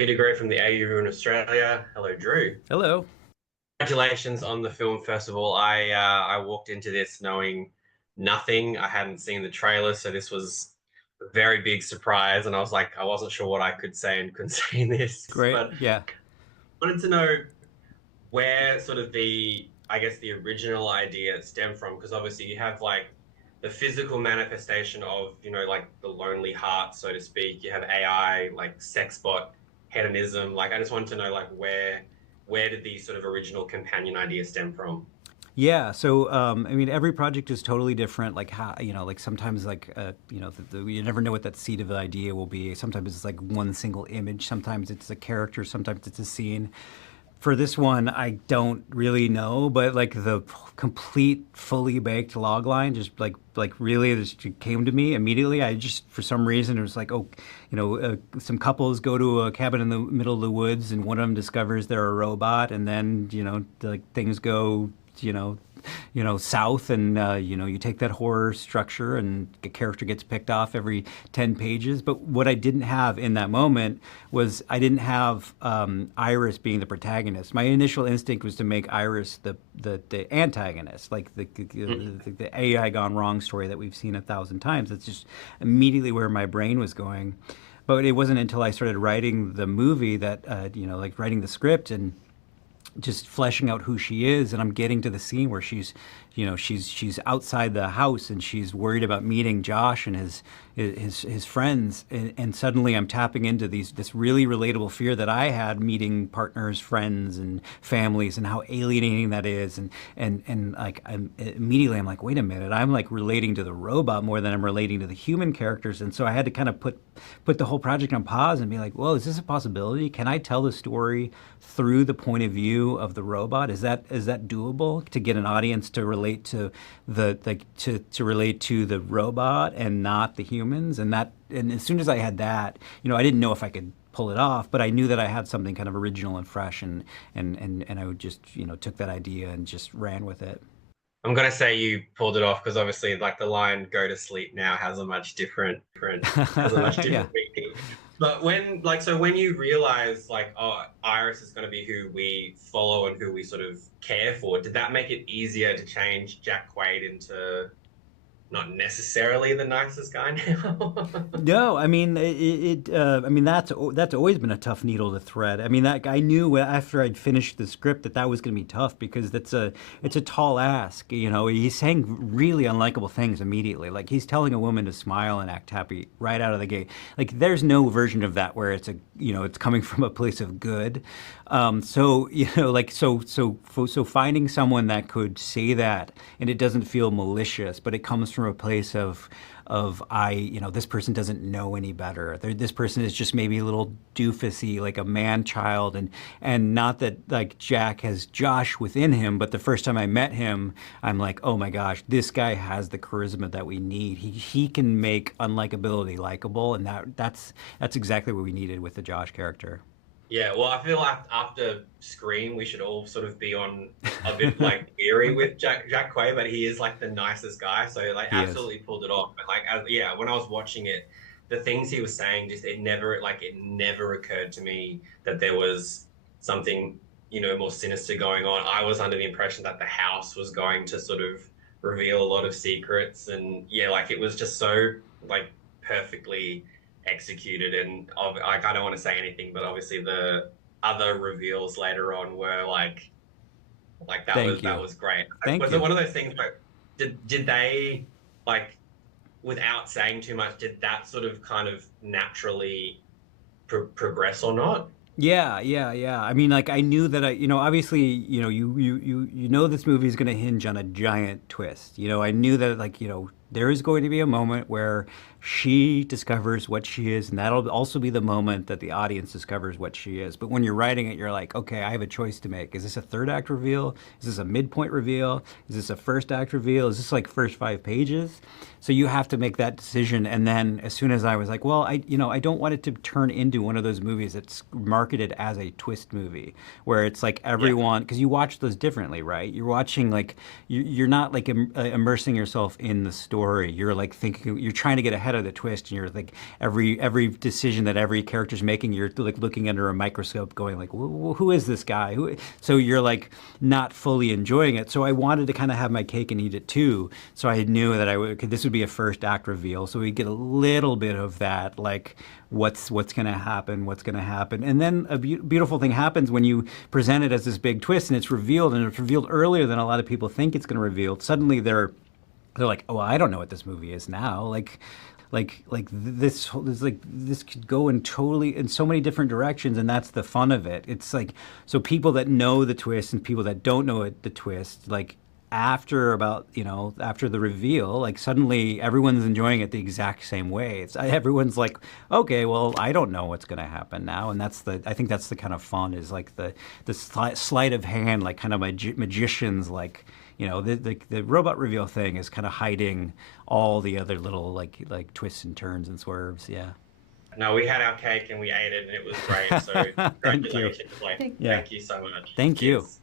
Peter Gray from the AU in Australia. Hello, Drew. Hello. Congratulations on the film. First of all, I walked into this knowing nothing. I hadn't seen the trailer, so this was a very big surprise, and I was like, I wasn't sure what I could say and couldn't say in this, Great. but Yeah. I wanted to know where sort of I guess, the original idea stemmed from, because obviously you have like the physical manifestation of, like the lonely heart, so to speak. You have AI, like sex bot, hedonism. Like, I just wanted to know, like, where did the sort of original companion idea stem from? Yeah. So, I mean, every project is totally different. Like how, like sometimes you never know what that seed of the idea will be. Sometimes it's like one single image. Sometimes it's a character. Sometimes it's a scene. For this one, I don't really know, but like the complete, fully baked log line, just like really, just came to me immediately. I just, for some reason, it was like, oh, some couples go to a cabin in the middle of the woods, and one of them discovers they're a robot, and then like things go, you know, south, and you take that horror structure, and a character gets picked off every 10 pages. But what I didn't have in that moment was I didn't have Iris being the protagonist. My initial instinct was to make Iris the antagonist, like the AI gone wrong story that we've seen 1,000 times. That's just immediately where my brain was going. But it wasn't until I started writing the movie that, like writing the script and just fleshing out who she is, and I'm getting to the scene where she's outside the house, and she's worried about meeting Josh and his friends, and suddenly I'm tapping into this really relatable fear that I had meeting partners, friends, and families, and how alienating that is. And like immediately I'm like, wait a minute, I'm like relating to the robot more than I'm relating to the human characters. And so I had to kind of put the whole project on pause and be like, well, is this a possibility? Can I tell the story through the point of view of the robot? Is that doable, to get an audience to relate to to relate to the robot and not the humans? And as soon as I had that, I didn't know if I could pull it off, but I knew that I had something kind of original and fresh, and I would just took that idea and just ran with it. I'm gonna say you pulled it off, because obviously, like, the line "Go to sleep now" has a much Yeah. different meaning. But when you realize, like, oh, Iris is gonna be who we follow and who we sort of care for, did that make it easier to change Jack Quaid into not necessarily the nicest guy now? No, I mean I mean that's always been a tough needle to thread. I mean, that I knew after I'd finished the script that was going to be tough, because it's a tall ask. He's saying really unlikable things immediately. Like, he's telling a woman to smile and act happy right out of the gate. Like, there's no version of that where it's coming from a place of good. So like, so finding someone that could say that, and it doesn't feel malicious, but it comes from a place of this person doesn't know any better. This person is just maybe a little doofusy, like a man child, and not that like Jack has Josh within him, but the first time I met him, I'm like, oh my gosh, this guy has the charisma that we need. He can make unlikability likable, and that's exactly what we needed with the Josh character. Yeah, well, I feel like after Scream, we should all sort of be on a bit like weary with Jack Quaid, but he is like the nicest guy, so like He is. absolutely pulled it off. But like, yeah, when I was watching it, the things he was saying, just it never occurred to me that there was something more sinister going on. I was under the impression that the house was going to sort of reveal a lot of secrets, and yeah, like it was just so like perfectly executed. And like, I don't want to say anything, but obviously the other reveals later on were like that was Thank that you. was great. Thank Was it you. one of those things like, did they, like, without saying too much, did that sort of kind of naturally progress or not? Yeah, yeah, yeah. I mean, like, I knew that obviously, you know this movie is going to hinge on a giant twist. I knew that, like, there is going to be a moment where she discovers what she is, and that'll also be the moment that the audience discovers what she is. But when you're writing it, you're like, okay, I have a choice to make. Is this a third act reveal? Is this a midpoint reveal? Is this a first act reveal? Is this like first 5 pages? So you have to make that decision. And then as soon as I was like, well, I don't want it to turn into one of those movies that's marketed as a twist movie, where it's like Yeah. everyone, because you watch those differently, right? You're watching, like, you're not like immersing yourself in the story. story. You're like thinking, you're trying to get ahead of the twist, and you're like every decision that every character's making, you're like looking under a microscope, going like, who is this guy? Who? So you're like not fully enjoying it. So I wanted to kind of have my cake and eat it too. So I knew that this would be a first act reveal. So we get a little bit of that, like what's going to happen, and then a beautiful thing happens when you present it as this big twist, and it's revealed earlier than a lot of people think it's going to reveal. Suddenly they're like, oh, I don't know what this movie is now. This could go in so many different directions, and that's the fun of it. It's like, so people that know the twist and people that don't know the twist, like after the reveal, like suddenly everyone's enjoying it the exact same way. Everyone's like, okay, well, I don't know what's going to happen now, and I think that's the kind of fun, is like the sleight of hand, like kind of magicians, like, the robot reveal thing is kind of hiding all the other little like twists and turns and swerves. Yeah. No, we had our cake and we ate it, and it was great. So Thank you. congratulations. Yeah. Thank you so much. Thank you. Cheers.